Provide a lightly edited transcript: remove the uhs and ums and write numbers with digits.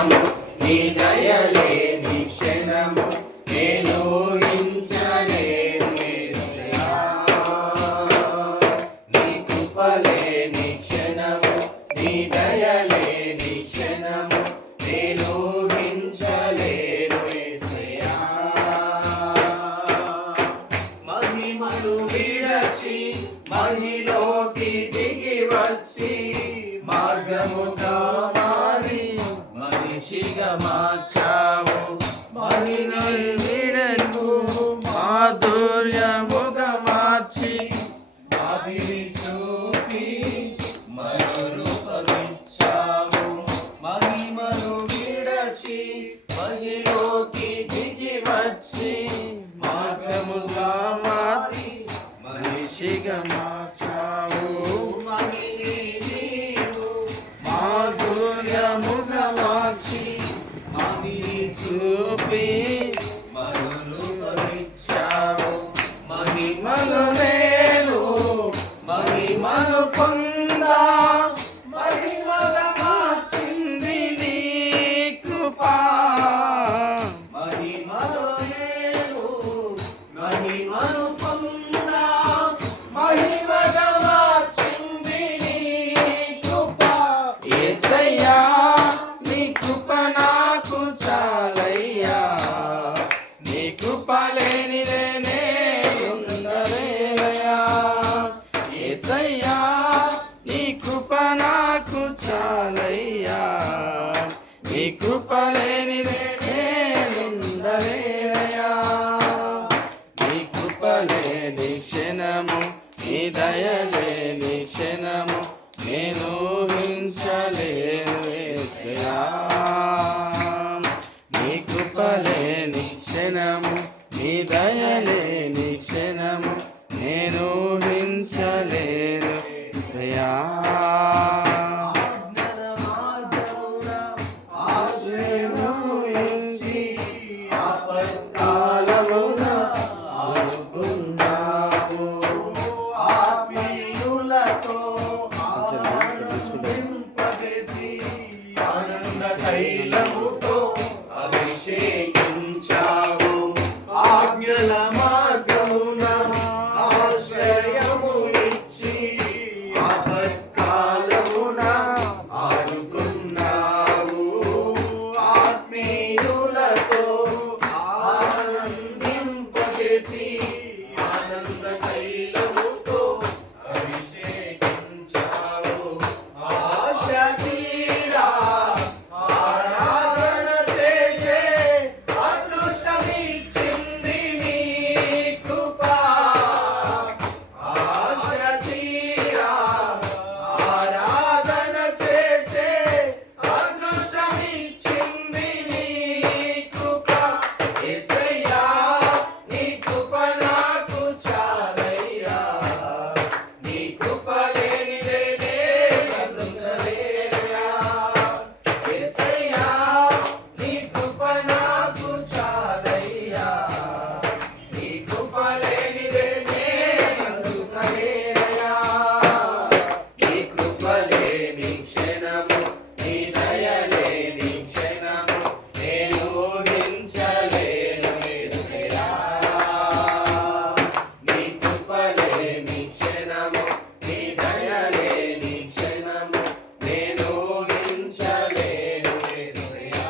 క్షణము నీ దయలేని క్షణము నేను ఊహించలేను యేసయ్యా. నీ కృపలేని క్షణము నీ దయలేని క్షణము నేను ఊహించలేను యేసయ్యా. మహిమను విడచి మహిలోకి దిగి వచ్చి మార్గముగా మారి మనిషిగా మార్చావు. మహిని విడకు మాధుర్యముగా మార్చి మాదిరి చూపి మరురూపమిచ్చావు. మహిమను విడచి మహిలోకి దిగి వచ్చి మార్గముగా మారి మనిషిగా మార్చావు. మహిని నీవు మాధుర్యముగా మార్చి మాదిరి చూపి మరురూపమిచ్చావు. మహిమను నేను మహిమను పొందా మహిమగా మార్చింది నీ కృపా. మహిమను నేను మహిమను పొందా మహిమగా మార్చింది నీ కృపా. యేసయ్యా నీ కృప నాకు చాలయ్యా. నీ కృప లేనిదే నేనుండలేనయ్యా. యేసయ్యా నీ కృప నాకు చాలయ్యా. నీ కృప లేనిదే నేనుండలేనయ్యా. నీ కృప లేని క్షణము నీ దయలేని క్షణము నేను ఊహించలేను యేసయ్యా. నీ కృప లేని క్షణము నీ దయలేని క్షణము నేను ఊహించలేను యేసయ్యా. ఆశ్రయము ఇచ్చి ఆపత్కాలమున ఆదుకున్నావు. ఆత్మీయులతో ఆనందింపజేసి ఆనంద తైలముతో అభిషేకించావు. ఆజ్ఞల మార్గమున ఆశ్రయము ఇచ్చి ఆపత్కాలమున ఆదుకున్నావు. ఆత్మీయులతో ఆనందింపజేసి ఆనంద తైలముతో అభిషేకించావు. ఆశ తీరా ఆరాధన చేసే అదృష్టమిచ్చింది నీ కృపా. ఆశ తీరా ఆరాధన చేసే అదృష్టమిచ్చింది నీ కృపా. యేసయ్యా నీ కృప నాకు చాలయ్యా. నీ కృప లేనిదే నేనుండలేనయ్యా. యేసయ్యా నీ కృప నాకు చాలయ్యా. నీ కృప లేనిదే నేనుండలేనయ్యా. నీ కృప లేని క్షణము నీ దయలేని క్షణము నేను ఊహించలేను యేసయ్యా. నీ కృప లేని క్షణము నీ దయలేని క్షణము నేను ఊహించలేను యేసయ్యా.